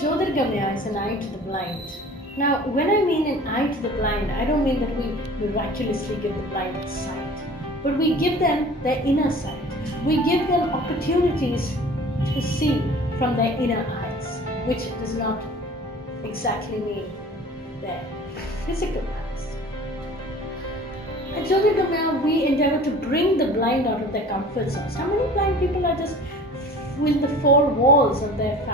Jyothirgamaya is an eye to the blind. Now, when I mean an eye to the blind, I don't mean that we miraculously give the blind sight, but we give them their inner sight. We give them opportunities to see from their inner eyes, which does not exactly mean their physical eyes. At Jyothirgamaya, we endeavor to bring the blind out of their comfort zones. How many blind people are just within the four walls of their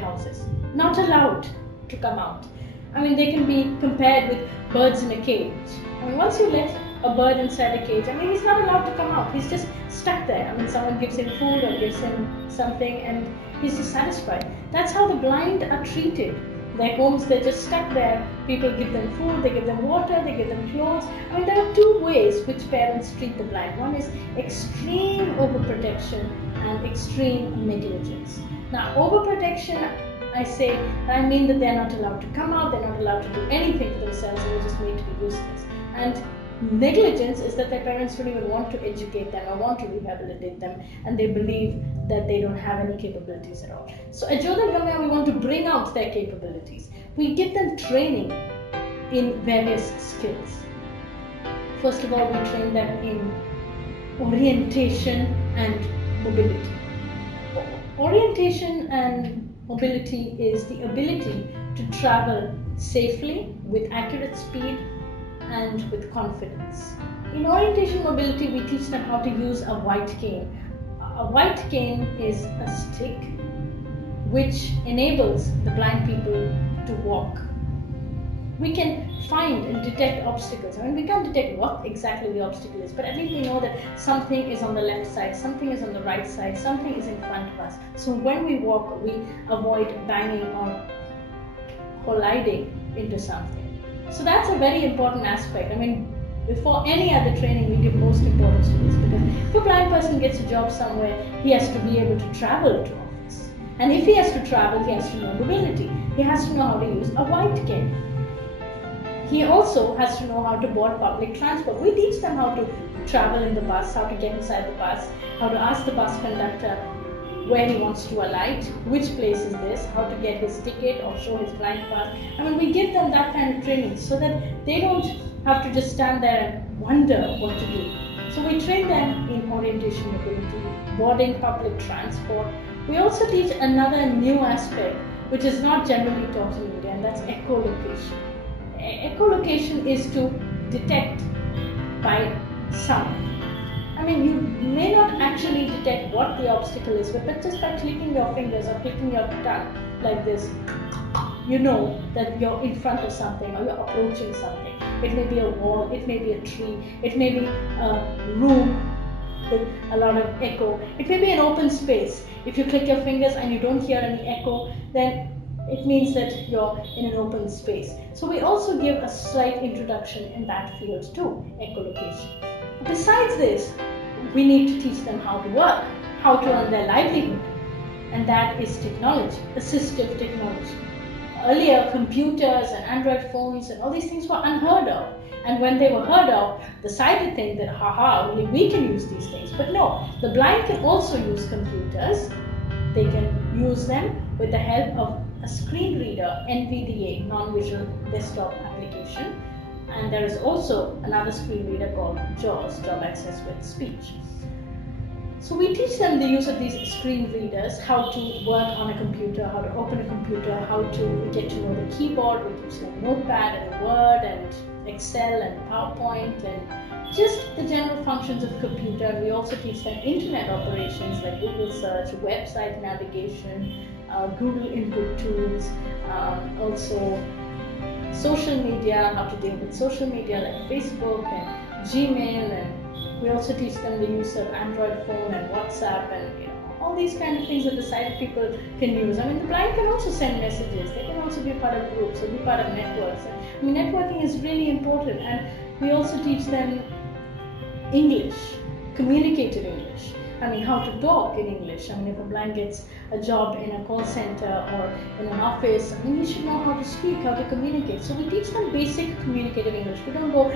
houses, not allowed to come out? I mean, they can be compared with birds in a cage. I mean, once you let a bird inside a cage, I mean, he's not allowed to come out. He's just stuck there. I mean, someone gives him food or gives him something and he's just satisfied. That's how the blind are treated. Their homes, they're just stuck there. People give them food, they give them water, they give them clothes. I mean, there are two ways which parents treat the blind. One is extreme overprotection and extreme negligence. Now, overprotection, I mean that they're not allowed to come out, they're not allowed to do anything for themselves, and they're just made to be useless. And negligence is that their parents don't even want to educate them or want to rehabilitate them, and they believe that they don't have any capabilities at all. So at Jyothirgamaya, we want to bring out their capabilities. We give them training in various skills. First of all, we train them in orientation and mobility. Orientation and mobility is the ability to travel safely, with accurate speed, and with confidence. In orientation mobility, we teach them how to use a white cane. A white cane is a stick which enables the blind people to walk. We can find and detect obstacles. I mean, we can't detect what exactly the obstacle is, but at least we know that something is on the left side, something is on the right side, something is in front of us. So when we walk, we avoid banging or colliding into something. So that's a very important aspect. I mean, before any other training, we give most importance to this, because if a blind person gets a job somewhere, he has to be able to travel to office. And if he has to travel, he has to know mobility. He has to know how to use a white cane. He also has to know how to board public transport. We teach them how to travel in the bus, how to get inside the bus, how to ask the bus conductor where he wants to alight, which place is this, how to get his ticket or show his blind pass. I mean, we give them that kind of training so that they don't have to just stand there and wonder what to do. So we train them in orientation mobility, boarding public transport. We also teach another new aspect which is not generally taught in India, and that's echolocation. Echolocation is to detect by sound. I mean, you may not actually detect what the obstacle is, but just by clicking your fingers or clicking your tongue like this, you know that you're in front of something or you're approaching something. It may be a wall, it may be a tree, it may be a room with a lot of echo, it may be an open space. If you click your fingers and you don't hear any echo, then it means that you're in an open space. So we also give a slight introduction in that field too, echolocation. Besides this, we need to teach them how to work, how to earn their livelihood, and that is technology, assistive technology. Earlier, computers and Android phones and all these things were unheard of. And when they were heard of, the side would think that, only we can use these things. But no, the blind can also use computers. They can use them with the help of a screen reader, NVDA, non-visual desktop application. And there is also another screen reader called JAWS, Job Access with Speech. So we teach them the use of these screen readers, how to work on a computer, how to open a computer, how to get to know the keyboard. We teach them Notepad and Word and Excel and PowerPoint and just the general functions of computer. And we also teach them internet operations like Google search, website navigation, Google input tools, also social media, how to deal with social media like Facebook and Gmail, and we also teach them the use of Android phone and WhatsApp and all these kind of things that the sighted people can use. I mean, the blind can also send messages. They can also be part of groups or be part of networks. I mean, networking is really important, and we also teach them English, communicative English. I mean, how to talk in English. I mean, if a blind gets a job in a call center or in an office, I mean, he should know how to speak, how to communicate. So we teach them basic communicative English. We don't go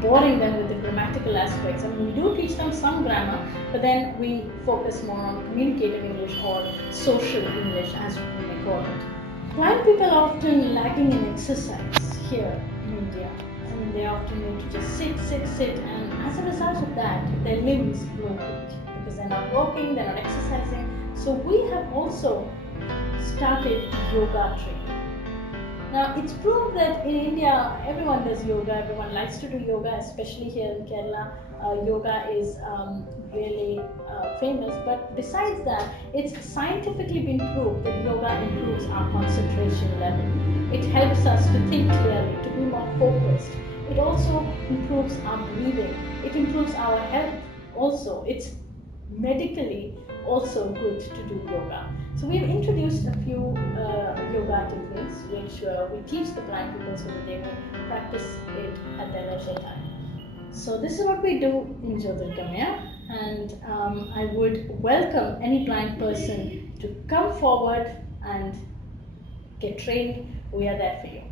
boring them with the grammatical aspects. I mean, we do teach them some grammar, but then we focus more on communicative English or social English, as we may call it. Blind people are often lacking in exercise here in India. I mean, they often need to just sit, and as a result of that, their limbs grow weak because they're not walking, they're not exercising. So we have also started yoga training. Now, it's proved that in India, everyone does yoga, everyone likes to do yoga, especially here in Kerala. Yoga is really famous, but besides that, it's scientifically been proved that yoga improves our concentration level. It helps us to think clearly, to be more focused. It also improves our breathing. It improves our health also. It's medically also good to do yoga. So we've introduced a few yoga techniques which we teach the blind people so that they may practice it at their leisure time. So this is what we do in Jyothirgamaya, and I would welcome any blind person to come forward and get trained. We are there for you.